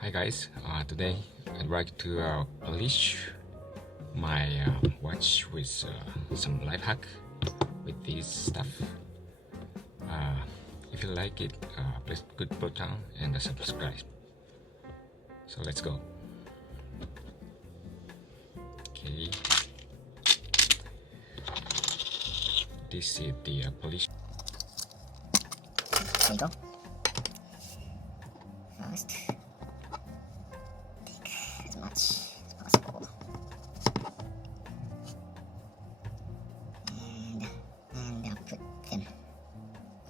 Hi guys, today I'd like to polish my watch with some life hack with this stuff. If you like it, press good button and subscribe. So let's go. Okay, this is the polish. There you go. First, take as much as possible, and put them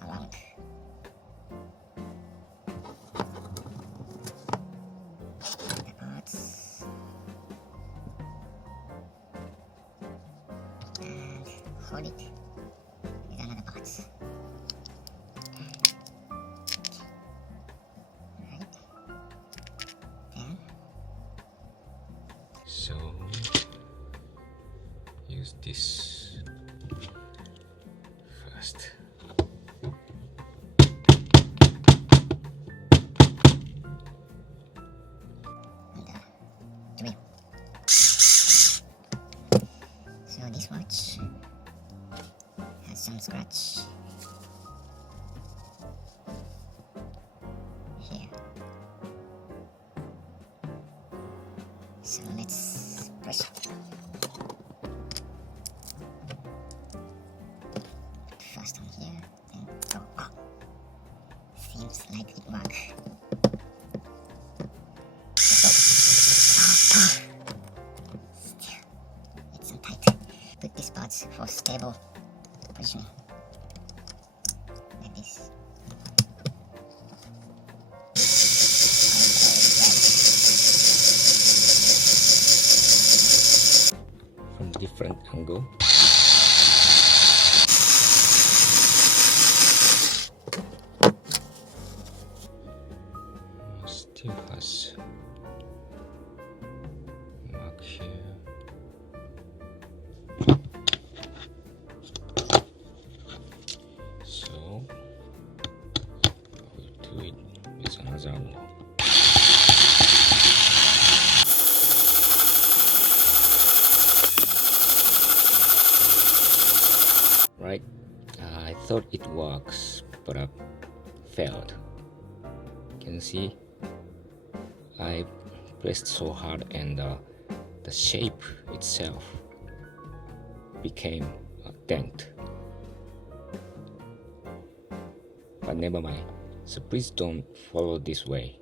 around. The parts, and hold it with another parts. So use this first. And so this watch has some scratch here. So let's brush it. First on here, and seems like it works. Still, it's so tight. Put these parts for stable positioning, like this. From different angle. Still has mark here. So we'll do it with another angle. Right, I thought it works, but I failed. Can you see? I pressed so hard and the shape itself became a dent. But never mind. So please don't follow this way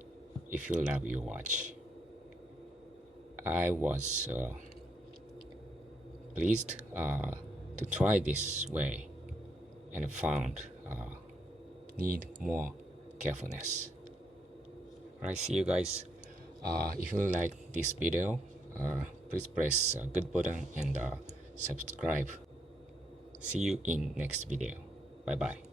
if you love your watch. I was pleased to try this way and found need more carefulness. Alright, see you guys. If you like this video, please press good button and subscribe. See you in next video. Bye bye.